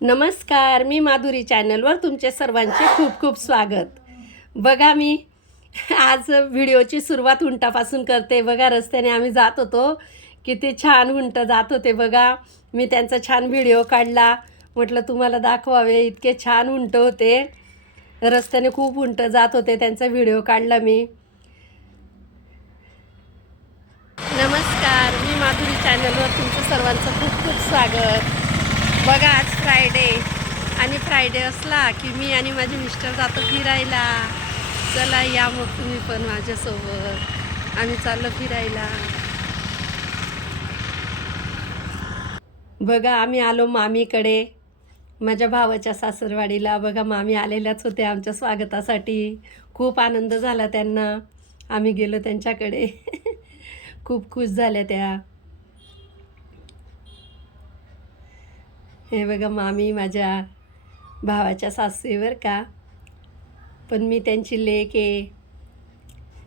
नमस्कार मी माधुरी चॅनलवर तुमचे सर्वांचे खूप खूप स्वागत. बघा मी आज व्हिडिओची सुरुवात उंटापासून करते. बघा रस्त्याने आम्ही जात होतो. किती छान उंट जात होते बघा. मी त्यांचा छान व्हिडिओ काढला. म्हटलं तुम्हाला दाखवावे इतके छान उंट होते. रस्त्याने खूप उंट जात होते त्यांचा व्हिडिओ काढला मी. नमस्कार मी माधुरी चॅनलवर तुमचं सर्वांचं खूप खूप स्वागत. बघा आज फ्रायडे आणि फ्रायडे असला की मी आणि माझे मिस्टर जातो फिरायला. चला या मग तुम्ही पण माझ्यासोबत. आम्ही चाललो फिरायला. बघा आम्ही आलो मामीकडे माझ्या भावाच्या सासरवाडीला. बघा मामी आलेल्याच होत्या आमच्या स्वागतासाठी. खूप आनंद झाला त्यांना. आम्ही गेलो त्यांच्याकडे. खूप खुश झाल्या त्या. हे बघा मामी माझ्या भावाच्या सासूवर का. पण मी त्यांची लेक आहे.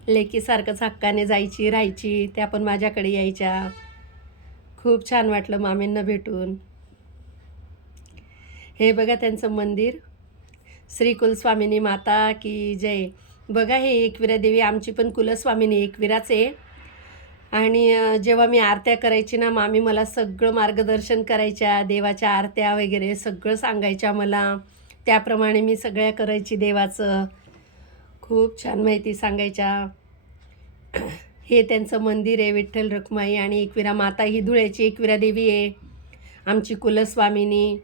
लेकीसारखंच हक्काने जायची राहायची त्या पण माझ्याकडे यायच्या. खूप छान वाटलं मामींना भेटून. हे बघा त्यांचं मंदिर. श्री कुलस्वामिनी माता की जय. बघा हे एकविरा देवी आमची पण कुलस्वामिनी एकविराच आहे. आणि जेव्हा मी आरत्या करायची ना मामी मला सगळं मार्गदर्शन करायच्या देवाच्या आरत्या वगैरे सगळं सांगायच्या मला. त्याप्रमाणे मी सगळ्या करायची देवाचं. खूप छान माहिती सांगायच्या. हे त्यांचं मंदिर आहे विठ्ठल रखमाई आणि एकविरा माता ही धुळ्याची एकविरा देवी आहे आमची कुलस्वामिनी.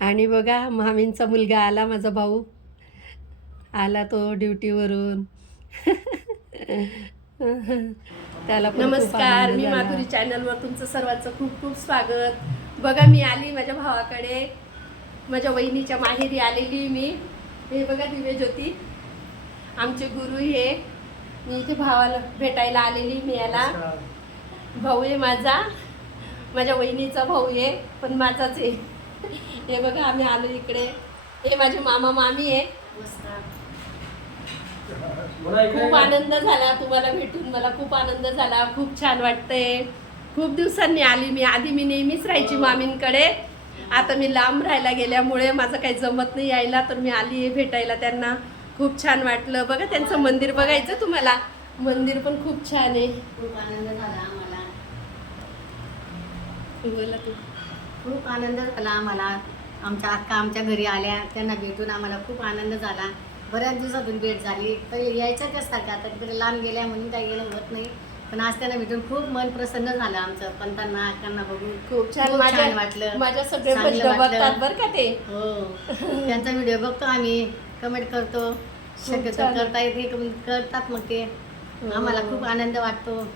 आणि बघा मामींचा मुलगा आला माझा भाऊ. आला तो ड्युटीवरून. त्याला नमस्कार मी. माधुरी चॅनलवर तुमचं सर्वांचं खूप खूप स्वागत. बघा मी आली माझ्या भावाकडे. माझ्या वहिनीच्या माहेरी आलेली मी. हे बघा दिव्य ज्योती. आमचे गुरु हे. मी इथे भावाला भेटायला आलेली मी याला भाऊ आहे माझा. माझ्या वहिनीचा भाऊ आहे पण माझाच आहे. हे बघा आम्ही आलो इकडे. हे माझे मामा मामी आहे. खूप आनंद झाला तुम्हाला भेटून. मला खूप आनंद झाला. खूप छान वाटतंय. खूप दिवसांनी आली मी. आधी मी नेहमीच राहायची मामींकडे. आता मी लांब राहायला गेल्यामुळे माझं काही जमत नाही यायला तर मी आली आहे भेटायला त्यांना. खूप छान वाटलं. बघा त्यांचं मंदिर बघायचं तुम्हाला. मंदिर पण खूप छान आहे. खूप आनंद झाला आम्हाला. बोला तू खूप आनंद झाला आम्हाला. आमच्या अक्का आमच्या घरी आल्या. त्यांना भेटून आम्हाला खूप आनंद झाला. बऱ्याच दिवसातून भेट झाली. पहिले यायच्या कसं का? आता तिकडे लांब गेल्या म्हणून काही गेलं होत नाही. पण आज त्यांना भेटून खूप मन प्रसन्न झालं आमचं. पंतांना अक्कांना बघून खूप छान छान वाटलं. माझ्या सगळे चांगलं भजनं वाटलं. बघतात बरं का ते. हो. त्यांचा व्हिडिओ बघतो आम्ही. कमेंट करतो. शक्यतो. करता येते करतात मग ते. आम्हाला खूप आनंद वाटतो.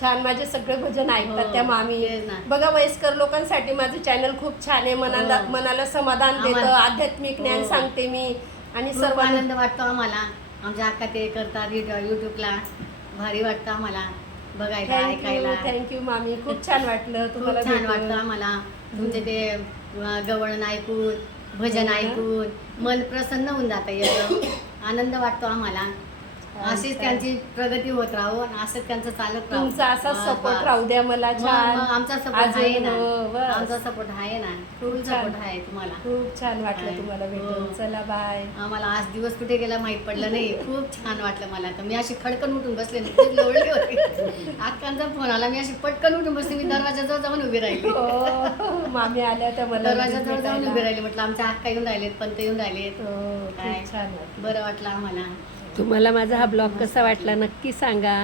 छान माझे सगळे भजन ऐकतात हो, त्या मामी. बघा वयस्कर लोकांसाठी माझं चॅनल खूप छान आहे. मनाला हो. मनाला समाधान देतं. आध्यात्मिक ज्ञान हो. सांगते मी. आणि सर्व आनंद वाटतो आम्हाला. आमच्या अक्का ते करतात युट्यूबला भारी वाटतं आम्हाला बघायला ऐकायला. थँक्यू मामी. खूप छान वाटलं तुम्हाला छान. वाटतं आम्हाला. तुमचे ते गवळण ऐकून भजन हो? ऐकून मन प्रसन्न होऊन जातं येतं आनंद वाटतो आम्हाला. अशीच. त्यांची प्रगती होत राहू आणि असंच त्यांचं चालत राहू. तुमचा असा सपोर्ट बस. राहू द्या मला मग- छान. मग आमचा सपोर्ट अजून आहे ना. हो, बस. आमचा सपोर्ट आहे ना. खूप फुल छान. सपोर्ट आहे तुम्हाला. खूप छान वाटलं. तुम्हाला भेटून. हो. चला बाय आम्हाला आज दिवस कुठे गेला माहीत पडलं नाही. खूप छान वाटलं मला. तर मी अशी खडकन उठून बसले नुकतीच लोळली होती. अक्कांचा फोन आला. मी अशी पटकन उठून बसली. मी दरवाजाजवळ जाऊन उभी राहिली. हो, मामी आल्या त्या मला दरवाजाजवळ जाऊन भेटायला. उभी राहिली. म्हटलं आमच्या अक्का येऊन राहिलेत पंत येऊन राहिलेत. हो, काय? खूप छान वाटलं. बरं वाटलं आम्हाला. तुम्हाला माझा हा ब्लॉग कसा वाटला नक्की सांगा.